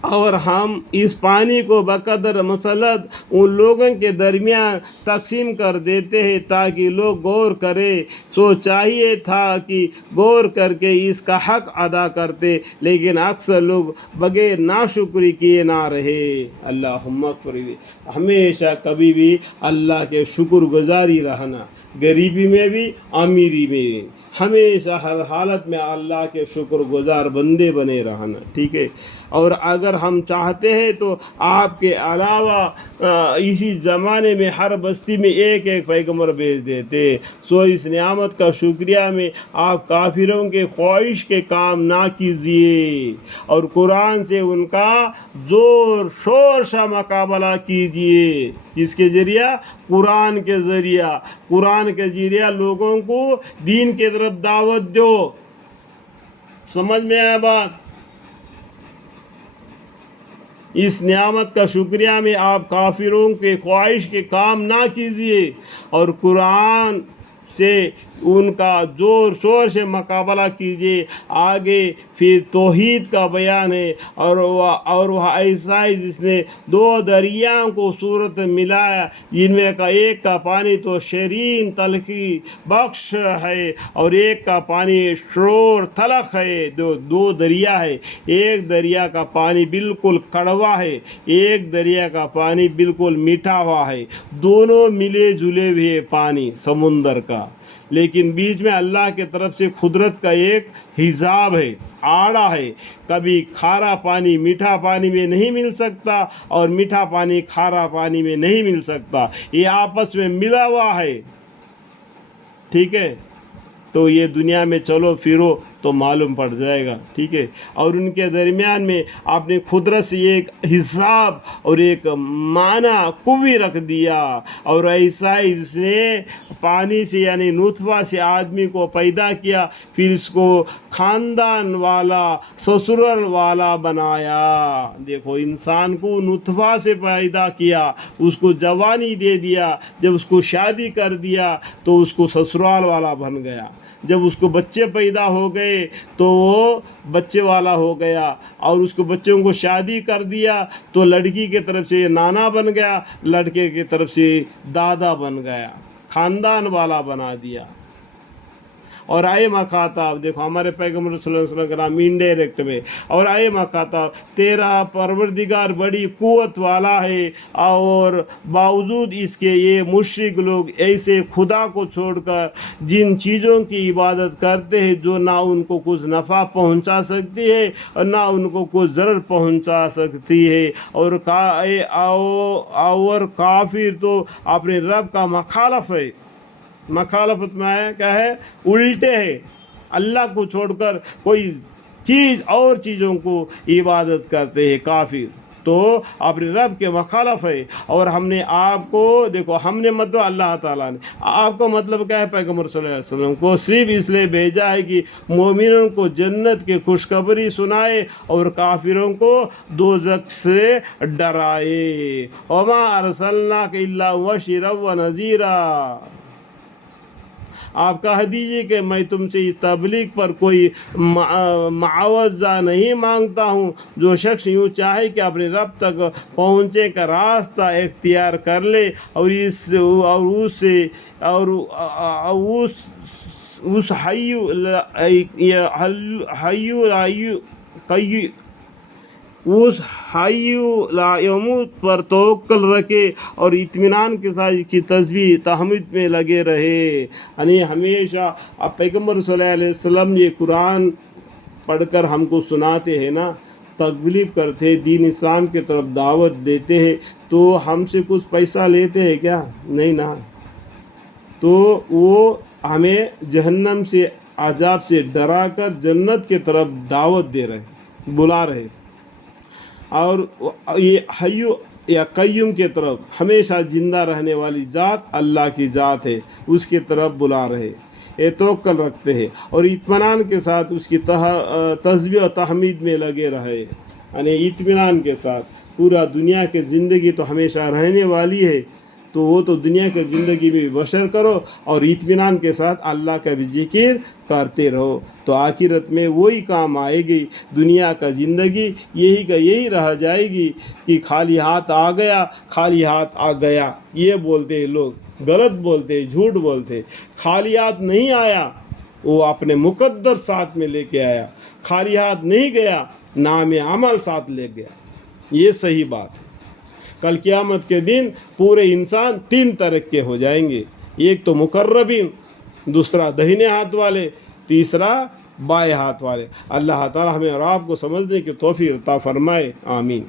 اور ہم اس پانی کو بقدر مسلط ان لوگوں کے درمیان تقسیم کر دیتے ہیں تاکہ لوگ غور کرے. سو چاہیے تھا کہ غور کر کے اس کا حق ادا کرتے، لیکن اکثر لوگ بغیر ناشکری کیے نہ رہے. اللہم اغفر لی. ہمیشہ کبھی بھی اللہ کے شکر گزاری رہنا، غریبی میں بھی امیری میں بھی، ہمیشہ ہر حالت میں اللہ کے شکر گزار بندے بنے رہنا. ٹھیک ہے. اور اگر ہم چاہتے ہیں تو آپ کے علاوہ اسی زمانے میں ہر بستی میں ایک ایک پیغمبر بھیج دیتے. سو اس نعمت کا شکریہ میں آپ کافروں کے خواہش کے کام نہ کیجیے اور قرآن سے ان کا زور شور سے مقابلہ کیجیے. اس کے ذریعہ قرآن کے ذریعہ لوگوں کو دین کی طرف دعوت دو. سمجھ میں آیا بات؟ اس نعمت کا شکریہ میں آپ کافروں کے خواہش کے کام نہ کیجیے اور قرآن سے ان کا زور شور سے مقابلہ کیجیے. آگے پھر توحید کا بیان ہے اور وہ ایسا ہے جس نے دو دریاؤں کو صورت ملایا، جن میں کا ایک کا پانی تو شیرین تلخی بخش ہے اور ایک کا پانی شور تلخ ہے. دو دریا ہے. ایک دریا کا پانی بالکل کڑوا ہے، ایک دریا کا پانی بالکل میٹھا ہوا ہے. دونوں ملے جلے ہوئے پانی سمندر کا، لیکن بیچ میں اللہ کے طرف سے قدرت کا ایک حجاب ہے، آڑا ہے. کبھی کھارا پانی میٹھا پانی میں نہیں مل سکتا اور میٹھا پانی کھارا پانی میں نہیں مل سکتا، یہ آپس میں ملا ہوا ہے. ٹھیک ہے. تو یہ دنیا میں چلو پھرو تو معلوم پڑ جائے گا. ٹھیک ہے. اور ان کے درمیان میں آپ نے قدرت سے ایک حساب اور ایک معنی قوی رکھ دیا. اور ایسا ہی جس نے پانی سے یعنی نطفہ سے آدمی کو پیدا کیا، پھر اس کو خاندان والا سسرال والا بنایا. دیکھو انسان کو نطفہ سے پیدا کیا، اس کو جوانی دے دیا، جب اس کو شادی کر دیا تو اس کو سسرال والا بن گیا. جب اس کو بچے پیدا ہو گئے تو وہ بچے والا ہو گیا، اور اس کو بچوں کو شادی کر دیا تو لڑکی کی طرف سے نانا بن گیا، لڑکے کی طرف سے دادا بن گیا، خاندان والا بنا دیا. اور آئے مخاطب، دیکھو ہمارے پیغمبر صلی اللہ علیہ وسلم کا نام انڈائریکٹ میں، اور آئے مخاطب تیرا پروردگار بڑی قوت والا ہے، اور باوجود اس کے یہ مشرک لوگ ایسے خدا کو چھوڑ کر جن چیزوں کی عبادت کرتے ہیں جو نہ ان کو کچھ نفع پہنچا سکتی ہے اور نہ ان کو کچھ ضرر پہنچا سکتی ہے. اور کافر تو اپنے رب کا مخالف ہے. مخالفت میں کیا ہے؟ الٹے ہے. اللہ کو چھوڑ کر کوئی چیز اور چیزوں کو عبادت کرتے ہیں کافر، تو اپنے رب کے مخالف ہے. اور ہم نے آپ کو دیکھو، ہم نے مطلب اللہ تعالیٰ نے آپ کو مطلب کیا ہے؟ پیغمبر صلی اللہ علیہ وسلم کو صرف اس لیے بھیجا ہے کہ مومنوں کو جنت کی خوشخبری سنائے اور کافروں کو دوزخ سے ڈرائے. وما ارسلناک الا بشیرا ونذیرا. آپ کہہ دیجئے کہ میں تم سے تبلیغ پر کوئی معاوضہ نہیں مانگتا ہوں. جو شخص یوں چاہے کہ اپنے رب تک پہنچے کا راستہ اختیار کر لے اور اس حی لا یموت پر توکل رکھے اور اطمینان کے ساتھ اس کی تسبیح تحمید میں لگے رہے. یعنی ہمیشہ اب پیغمبر صلی اللہ علیہ وسلم یہ قرآن پڑھ کر ہم کو سناتے ہیں نا، تبلیغ کرتے، دین اسلام کی طرف دعوت دیتے ہیں، تو ہم سے کچھ پیسہ لیتے ہیں کیا؟ نہیں نا. تو وہ ہمیں جہنم سے عذاب سے ڈرا کر جنت کی طرف دعوت دے رہے، بلا رہے. اور یہ حی یا قیوم کی طرف، ہمیشہ زندہ رہنے والی ذات اللہ کی ذات ہے، اس کی طرف بلا رہے، یہ توکل رکھتے ہیں اور اطمینان کے ساتھ اس کی تسبیح و تحمید میں لگے رہے. یعنی اطمینان کے ساتھ پورا دنیا کی زندگی تو ہمیشہ رہنے والی ہے، تو وہ تو دنیا کی زندگی میں بشر کرو اور اطمینان کے ساتھ اللہ کا بھی ذکر کرتے رہو تو آخرت میں وہی کام آئے گی. دنیا کا زندگی یہی کا یہی رہ جائے گی کہ خالی ہاتھ آ گیا خالی ہاتھ آ گیا. یہ بولتے ہیں لوگ، غلط بولتے ہیں، جھوٹ بولتے ہیں. خالی ہاتھ نہیں آیا، وہ اپنے مقدر ساتھ میں لے کے آیا. خالی ہاتھ نہیں گیا، نام عمل ساتھ لے گیا. یہ صحیح بات ہے. کل قیامت کے دن پورے انسان 3 طرح کے ہو جائیں گے. ایک تو مقربین، دوسرا دہنے ہاتھ والے، تیسرا بائیں ہاتھ والے. اللہ تعالی ہمیں اور آپ کو سمجھنے کی توفیق عطا فرمائے. آمین.